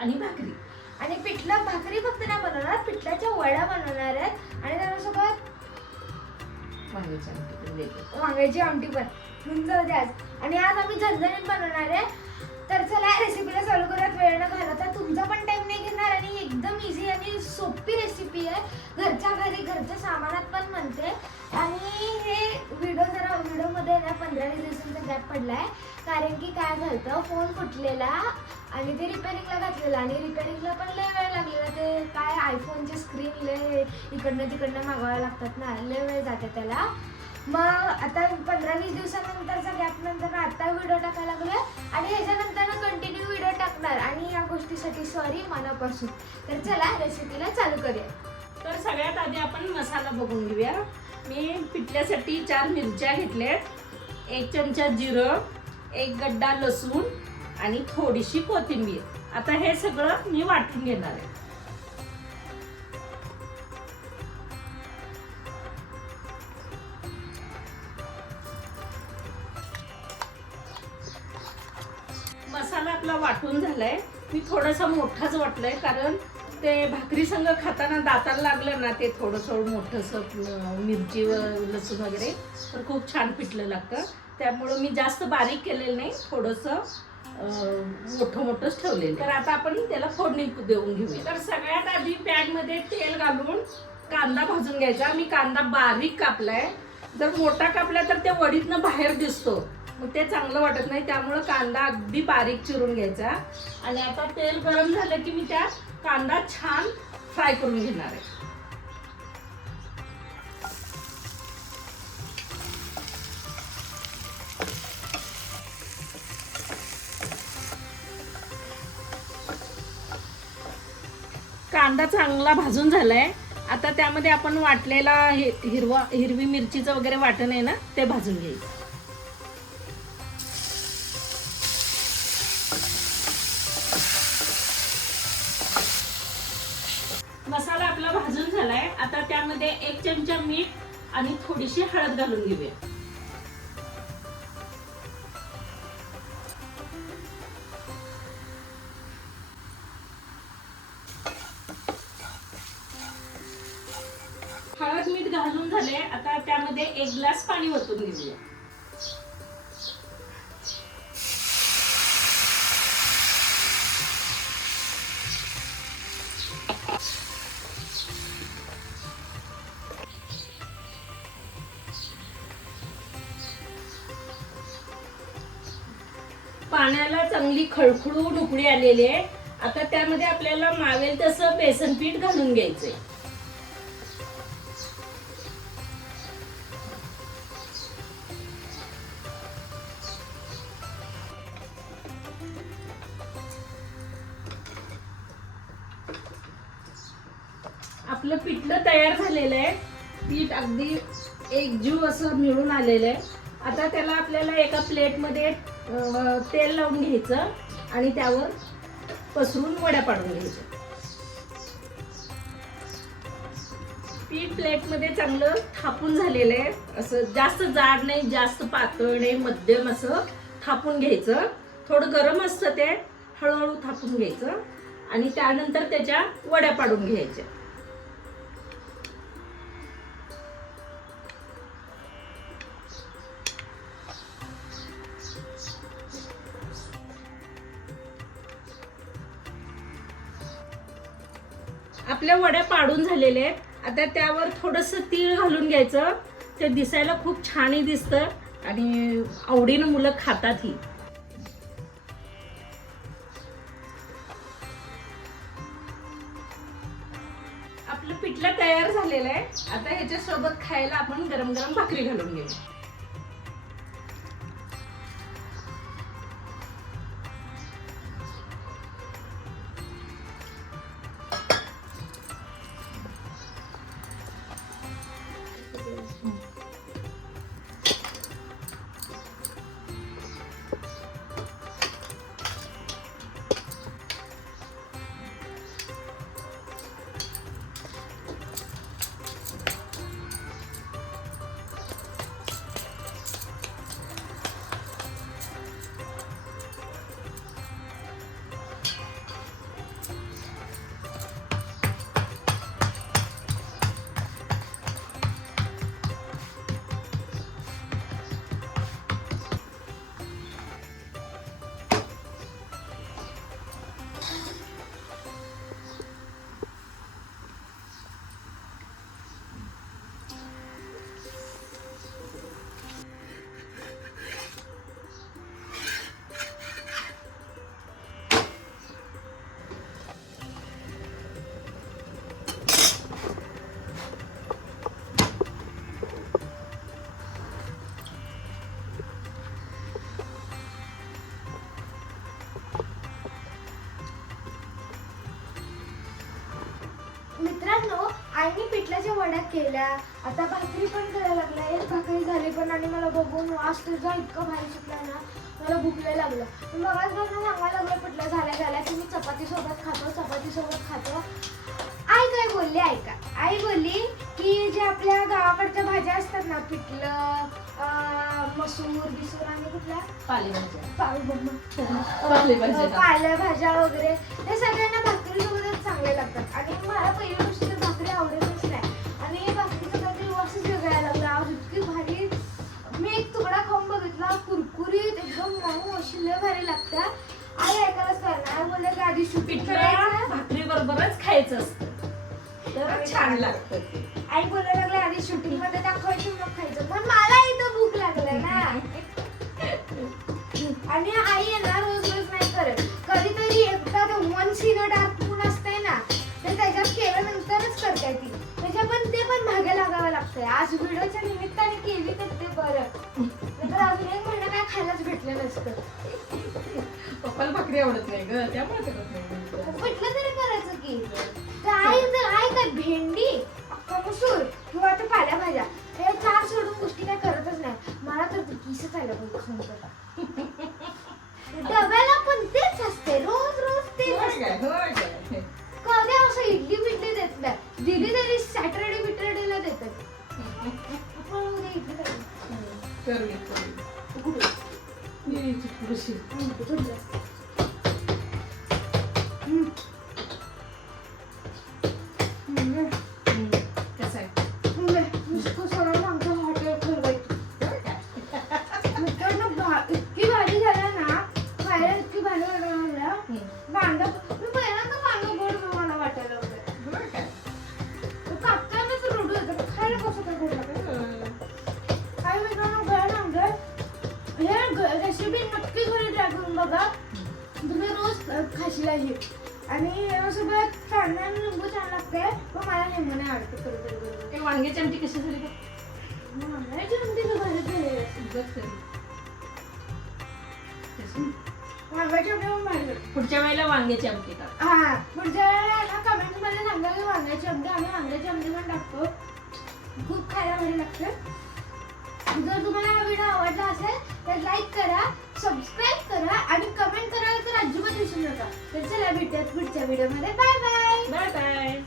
आणि भाकरी. आणि पिठलं भाकरी फक्त नाही बनवणार, पिठल्याच्या वड्या बनवणार आहेत आणि त्याच्यासोबत वांग्याची आमटी पण वेगळी. वांग्याची आमटी पण होऊन जाऊ दे आज. आणि आज आम्ही झणझणीत बनवणार आहे. तर चला रेसिपीला चालू करूयात वेळ न घालवता. तुमचा पण टाइम नाही घेणार आणि एकदम इझी आणि सोपी रेसिपी आहे. घरच्या घरी घरच्या सामानात पण बनते. आणि हे व्हिडिओमध्ये ना 15-20 दिवसांचा गॅप पडलाय, कारण की काय झालं, फोन फुटलेला आणि ते रिपेअरिंगला घातलेलं आणि रिपेअरिंगला पण लय वेळ लागलेला. ते काय आयफोनचे स्क्रीन लय इकडनं तिकडनं मागवायला लागतात ना, लय वेळ जाते त्याला. मग आता 15-20 दिवसानंतरचा गॅप नंतर आता व्हिडिओ टाकायला लागलोय आणि ह्याच्यानंतर कंटिन्यू व्हिडिओ टाकणार. आणि या गोष्टीसाठी सॉरी मनापासून. तर चला रेसिपीला चालू करूया. तर सगळ्यात आधी आपण मसाला बघून घेऊया. मी पिठल्यासाठी 4 मिरच्या घेतल्यात, 1 चमचा जिरं, 1 गड्डा लसूण आणि थोडीशी कोथिंबीर. आता हे सगळं मी वाटून घेणार आहे. मसाला आपला वाटून झालाय. मी थोडासा मोठाच वाटलाय, कारण ते भाकरी संग खाताना दाताला लागलं ना, ते थोडंसं मोठंसं मिरची व लसूण वगैरे, तर खूप छान पिठलं लागतं. त्यामुळं मी जास्त बारीक केलेलं नाही, थोडंसं मोठंच ठेवलेलं. तर आता आपण त्याला फोडणी देऊन घेऊया. तर सगळ्यात आधी पॅनमध्ये तेल घालून कांदा भाजून घ्यायचा. मी कांदा बारीक कापलाय. जर मोठा कापला तर त्या वडीतनं बाहेर दिसतो, मग ते चांगलं वाटत नाही. त्यामुळं कांदा अगदी बारीक चिरून घ्यायचा. आणि आता तेल गरम झालं की मी त्यात कांदा छान फ्राय करून घेणार आहे. कांदा चांगला भाजून झालाय. आता त्यामध्ये आपण वाटलेला हिरवी मिरचीचं वगैरे वाटण आहे ना, ते भाजून घ्यायचं. मसाला आपला भाजून झालाय. आता त्यामध्ये 1 चमचा मीठ आणि थोडीशी हळद घालून घेऊया. हळद मीठ घालून झाले. आता त्यामध्ये 1 ग्लास पाणी ओतून घेऊया. पाण्याला चांगली खळखळून उकळी आलेली आहे. आता त्यामध्ये आपल्याला मावेल तसं बेसन पीठ घालून घ्यायचंय. आपलं पिठलं तयार झालेलं आहे. पीठ अगदी एकजीव असं मिळून आलेलं आहे. आता त्याला आपल्याला एका प्लेटमध्ये तेल लावून घ्यायचं आणि त्यावर पसरून वड्या पाडून घ्यायच्या. पीठ प्लेटमध्ये चांगलं थापून झालेलं आहे. असं जास्त जाड नाही, जास्त पातळ नाही, मध्यम असं थापून घ्यायचं. थोडं गरम असतं ते, हळूहळू थापून घ्यायचं आणि त्यानंतर त्याच्या वड्या पाडून घ्यायच्या. आपल्या वड्या पाडून झालेल्या आहेत. आता त्यावर थोडंसं तीळ घालून घ्यायचं. ते दिसायला खूप छानही दिसतं आणि आवडीनं मुलं खातातही. आपलं पिठलं तयार झालेलं आहे. आता ह्याच्यासोबत खायला आपण गरम गरम भाकरी घालून घेऊया. वड्या केल्या, आता भाकरी पण करायला लागल्या. एक भाकरी झाली पण आणि मला बघून वास त्याचा इतका भारी सुटला ना, मला भूक लय लागलं. मी मगाच बघून सांगायला लागलं पिठलं झाल्या की मी चपातीसोबत खातो. आई काय बोलली ऐका. आई बोलली की जे आपल्या गावाकडच्या भाज्या असतात ना, पिठलं, मसूर बिसूर आणि कुठल्या पालेभाज्या वगैरे, हे सगळ्यांना भाकरीसोबतच चांगले लागतात. आणि मला पहिली गोष्ट तर भाकरी आवडतच नाही, आणि भाकरीचा काहीतरी वासच वेगळा लागला. आज इतकी भारी, मी एक तुकडा खाऊन बघितला, कुरकुरीत एकदम मऊ अशी लय भारी लागत्या. आई ऐकायलाच करणार बोलले की आधी शूटिंग करायचं, भाकरी बरोबरच खायचं असतं तर छान लागतं. आई बोलायला लागले आधी शूटिंग मध्ये दाखवायचं मग खायचं, पण मला इथं भूक लागलं ना. आणि आई आहे ना रोज नाही करत, कधीतरी एकदा वन सीन डार्क मून असतंय ना, तर त्याच्यात केल्यानंतरच करताय ती. त्याच्या ते पण भागे लागावं लागतंय. आज व्हिडिओच्या निमित्ताने केली तर ते बरं, तर अजून एक महिना काय खायलाच भेटलं नसतं. पप्पाला भाकरी आवडत नाही ग, त्यामुळे करत नाही. म्हटलं तरी करायचं की. तर आई काय भेंडी, अख्खा मसूर किंवा ते पालेभाज्या, हे 4 सोडून गोष्टी काय करतच नाही. मला तर किसच आलं पण खाऊन तर. डब्याला पण तेच असते, रोज तेच असते. कधी असं इडली बिडली देत नाही. दिली तरी सॅटरडे बिटरडेला देतात. पण उद्या इडली इतकी भारी झाल्या ना, खायला इतकी भारी वाटायला कांदा. मी पहिल्यांदा कांदा गोड मला वाटायला लागलं. कापतानाच रडू येतं, खायला कसं काय गोड लागतं. काही मित्रांनो घरी सांगते, हे रेसिपी नक्की घरी ट्राय करून बघा, तुम्ही रोज खाशीला ही. आणि यासोबत कांदा आणि लिंबू छान लागते, पण मला लिंबू नाही आवडत. कधी वांग्याची आमटी कशी झाली का? वांग्याची आमटी तर भारी झाली. वांग्याची आमटी पण भारी झाली. पुढच्या वेळेला वांग्याची आमटी टाक. हा, पुढच्या वेळेला कमेंट मध्ये सांगा की वांग्याची आमटी, आम्ही वांग्याची आमटी पण टाकतो. खूप खायला भारी लागते. जर तुम्हाला हा व्हिडिओ आवडला असेल तर लाईक करा, सबस्क्राईब करा आणि कमेंट करायला तर अजिबात विसरू नका. तर चला भेटूयात पुढच्या व्हिडिओमध्ये. Bye bye. Bye bye.